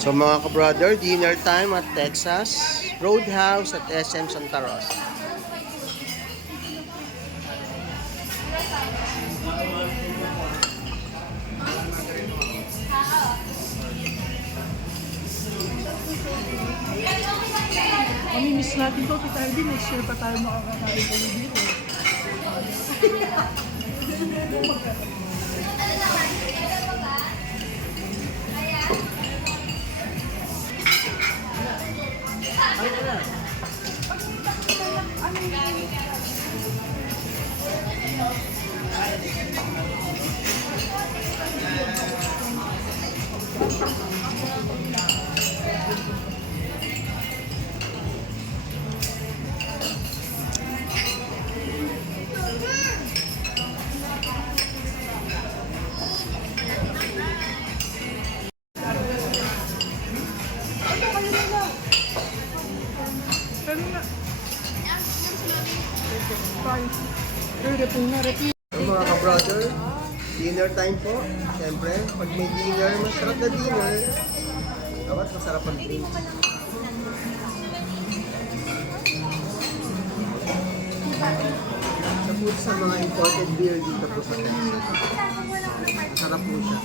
So mga ka-brother, dinner time at Texas Roadhouse at SM Santa Rosa. Mami-miss natin to, Tita Ivy. Next year pa tayo makakakain tayo dito. Pero nga. So mga ka-brother, dinner time po. Siyempre, pag may dinner, masarap na dinner. Dapat masarap ang drink. Sa po sa mga imported beer dito po sa Texas. Sarap po siya.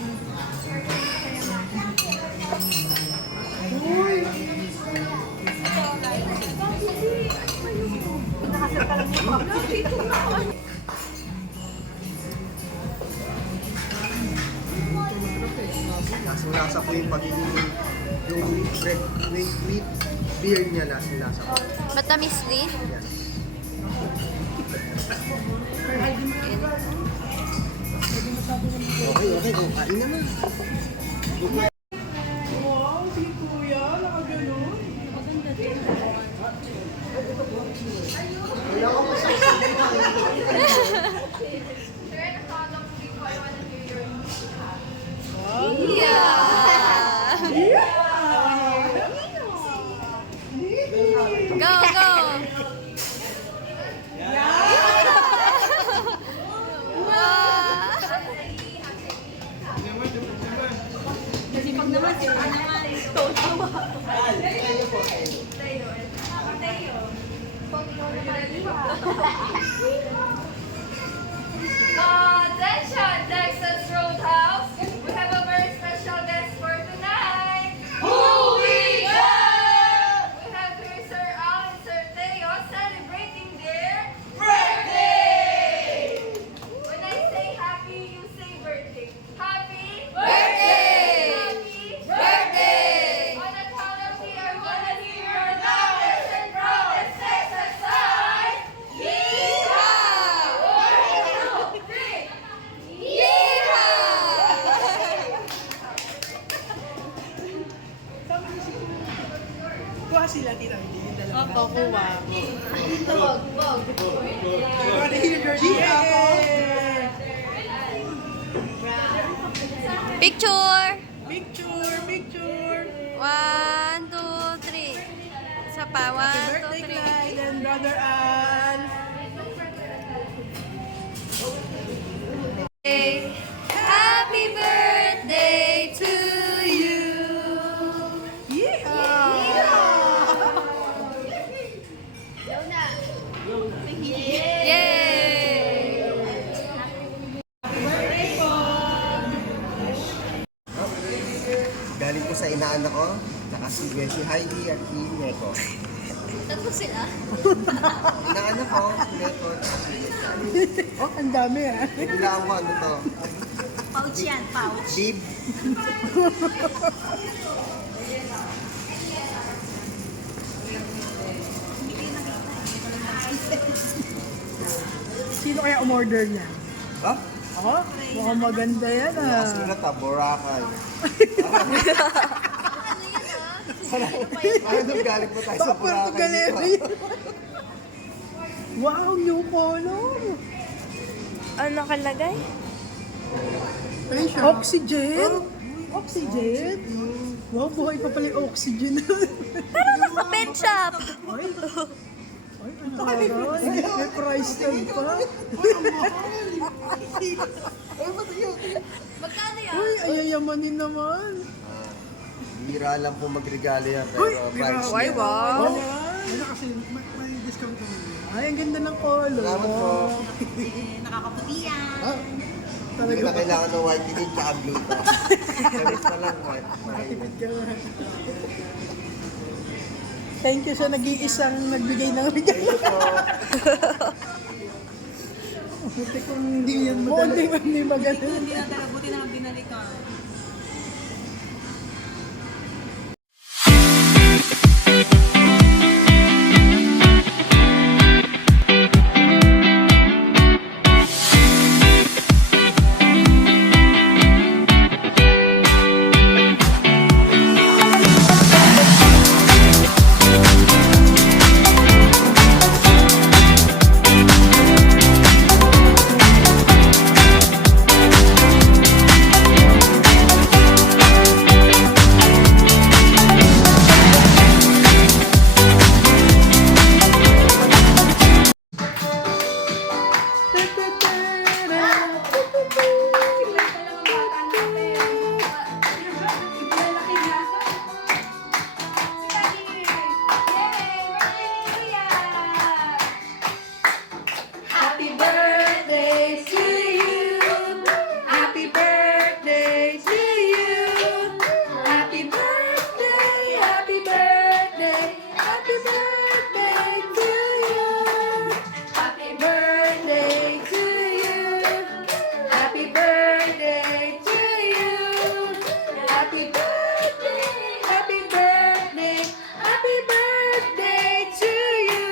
Lasang-lasa po yung pagiging yung wheat beer niya, lasang-lasa po. Matamis din. Yes. Okay, kain naman. Wow, si Kuya, nakaganon. Go, go! Attention, Texas Roadhouse. We have a very special guest for tonight. Who we got? We have here Sir Al and Sir Teo celebrating their birthday. When I say happy, you say birthday. Happy birthday! Happy birthday! On the count of three, I wanna hear your loudest and proudest Texas side. Yeehaw! 1, 2, 3. Kuha sila, Tita Ivy. Yung dalawa. Opo, kuha. Wanna hear your yeehaw? Picture! Picture, picture. 1, 2, 3. Isa pa. 1, Birthday 2, 3. Clyde and Brother Al. Happy birthday to you! Yay! Galing po sa inaanak ko, saka si Heidi at si Neko. Tatlo sila? Inaanak ko, si Neko, saka si Heidi. Oh, ang dami ah. Biglaan ko ano to. Pouch yan, pouch. Bib. Sino kaya umorder niya? Ha? Ako? Mukhang maganda yan ah. Kasi na ta, Boracay. Ano galing po tayo sa Baka Puerto Boracay Gallery. dito? Wow, new color. Ano nakalagay? Oxygen. Oxygen. Wow, buhay pa pala yung oxygen. Parang nasa pet shop. Ay, ang taray. May price tag pa. Magkano yan? Uy, ayayamanin naman. Bira lang po magregalo yan, pero price Ay, niya. wow. Ano kasi, may discount kami. Ay, ang ganda ng color. Salamat po. Ah, Hindi na kailangan ng white, hindi tsaka blue pa. Galit na lang white. nakatipid ka na. Thank you sa nag-iisang nagbigay ng regalo. Buti kung hindi yan Oo, madala. hindi maganda. Hindi na talaga, buti na binalikan. Happy birthday to you. Happy birthday to you. Happy birthday, happy birthday, happy birthday to you. Happy birthday to you. Happy birthday to you. Happy birthday, happy birthday, happy birthday to you.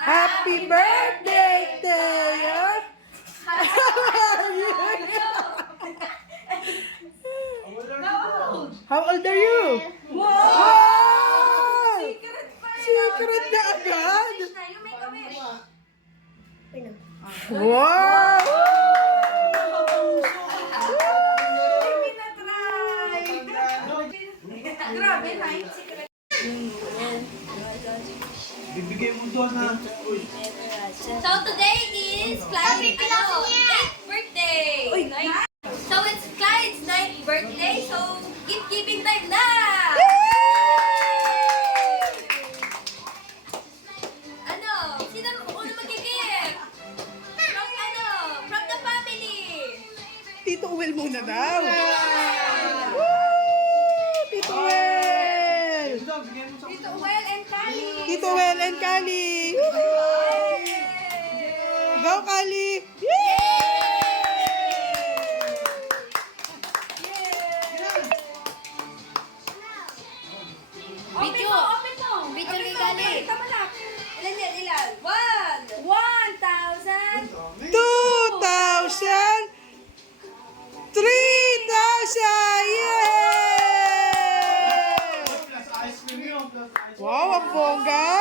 Happy birthday to you. How old are you? Wow! Secret na agad. You make a wish. Wow! Grabe, nice. Bibigay mo doon na. So today is Clyde's 8th birthday. So it's Clyde's 9th birthday. So gift giving time na. Ano? Sino una mag-gift? From the family. Tito Uwel muna daw. Woo! Tito Uwel! Tito Well and Kali. Tito Uwel and Kali. Woohoo! Go Kali! Video. Open mo. Video ni Open mo. Kali. Pakita mo lang. Ilan yan? Ilan? 1,000. 2,000! 3,000! Yay! Wow, ang bongga!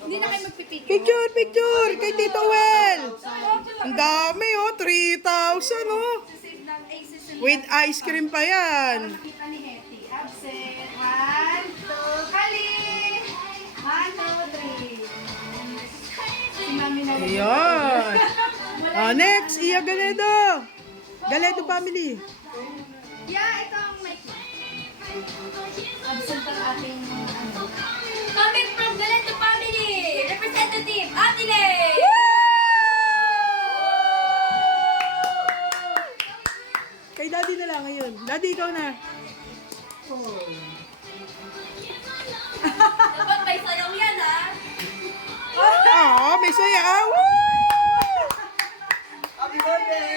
Hindi na kayo magpipigil. Picture, picture! Kay Tito Well! Ang dami oh, 3,000 oh! With ice cream pa yan! Kita ni Hetty. Absent. 1, 2, Kali. 1, 2, 3. Si Mami na Ayan! Next, Iya Galedo! Galedo family! Yeah, ito ang mic. Absent ang ating ano. Coming from Galento family. Representative Atile. Kay Daddy na lang ngayon. Daddy, ikaw na. Dapat may sayaw yan ha. May saya! Woo! Happy birthday!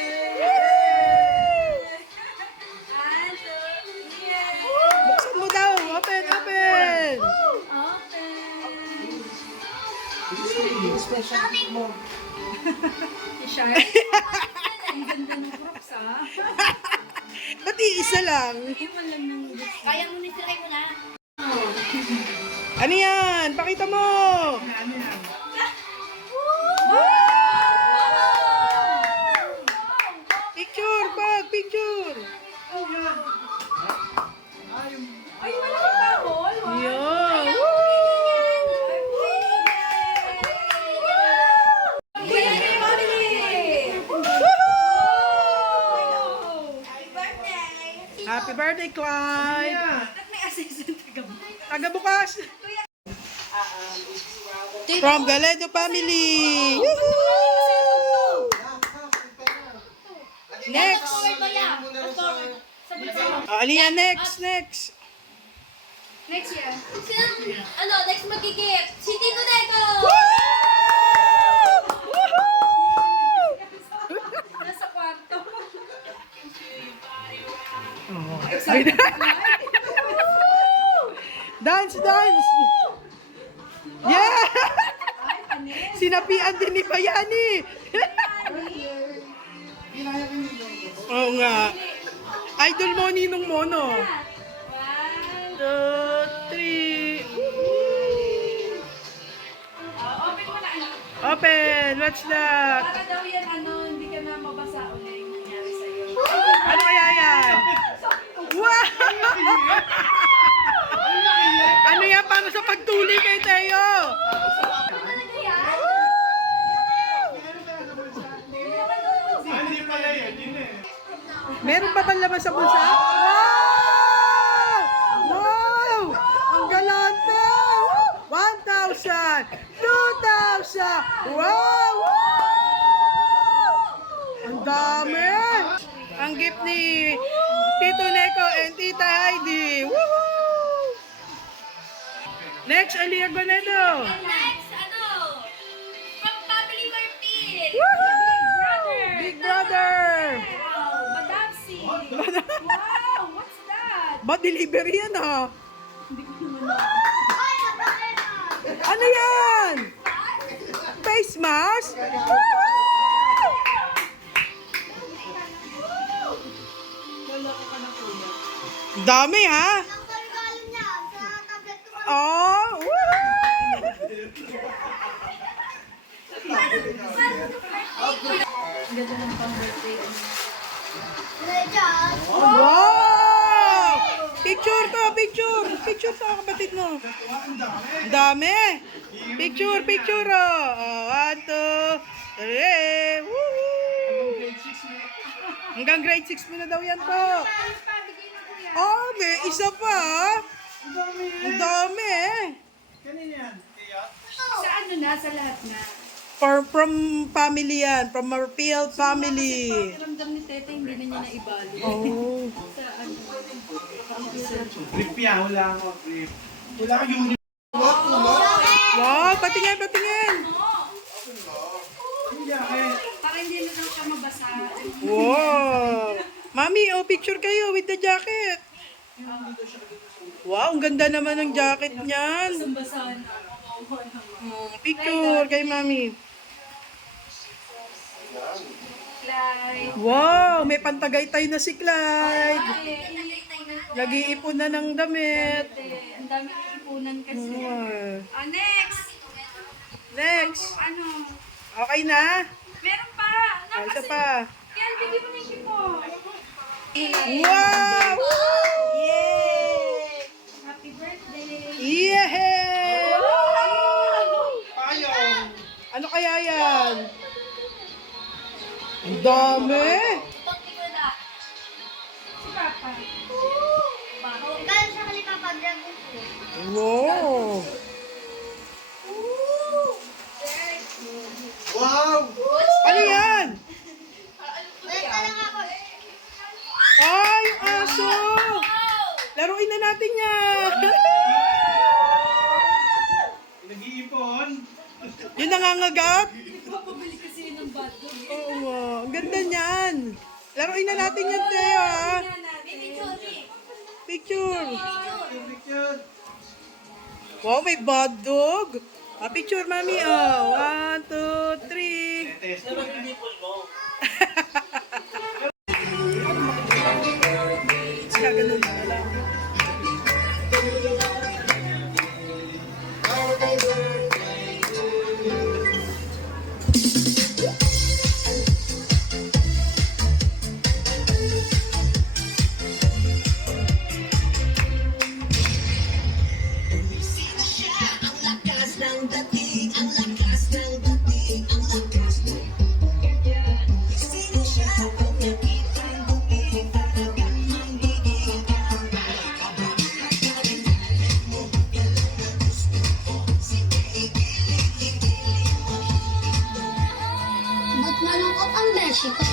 And, yeah. Buksan mo daw! Open, open! Ba't iisa lang? Kaya mo ni Siray mo na. Ano yan? Pakita mo! Picture, pag! Picture! Ay, malaki pa, Hol. Yan! Happy Happy birthday, Clyde! At may assistant Taga bukas! From Galedo family! Woohoo! Next! Aliyah, next! Next year. Next magkikip? Si Tito Neto! nasa kwarto. Dance, dance! Yeah! Sinapian din ni Bayani! Oo nga. Idol mo, Ninong Mono. 1, 2, 3. Open mo na ano. Open! What's that? Para daw yan hindi ka na mabasa ulit yung nangyari sa'yo. Ano kaya yan? Wow! Ano yan? Para sa pagtuli kay Teo? Meron pa bang laman sa bulsa? Wow! Wow! Ang galante! 1,000! 2,000! Wow! Ang dami! Ang gift ni Tito Neko and Tita Heidi. Woohoo! Next, Aliyah Gonedo. And next, from Family Martin. Big Brother! Madamsi. Wow, what's that? Ba't delivery yan ah? Ano yan? Face mask? Dami ha? Oh! Wow! Picture to, picture! Picture sa kapatid mo. Ang dami! Picture, picture oh! 1, 2, 3! Woohoo! Hanggang grade 6 mo na daw yan to. Oh, may isa pa ah. Ang dami eh. Sa sa lahat na. From family yan. From Marfield family. Ramdam ni Tete, hindi na niya naibali. Oh. Grip yan, wala ako grip. Wala ka yung Wow, patingin, patingin. Para hindi na daw siya mabasa. Wow. Mami, oh, picture kayo with the jacket. Wow, ang ganda naman ng jacket niyan. Basahan na. Picture kay Mami. Clyde. Wow, may pantagaytay na si Clyde. Nag-iipon na ng damit. Ang dami ipunan kasi. Wow. Next. Next. Ano? Okay na? Meron pa. Isa pa. Kaya bigyan mo na yung mo. Wow! Happy birthday. Yeah! Ano kaya yan? Ang dami! Si Papa. Galing sa kanila pa Dragon Fruit. Wow! Wow! Ano yan? Wait ka lang ako. Ay, yung aso! Laruin na natin yan! nag-iipon. Yung nangangagat? Papabili kasi ng bato. Oo nga. Ang ganda niyan. Laruin na natin yan, Teo, ha? Picture. Picture. Wow, may bad dog. Picture, Mami. Oh, 1, 2, 3. Test. Ganun na lang. Ba't malungkot ang beshi ko?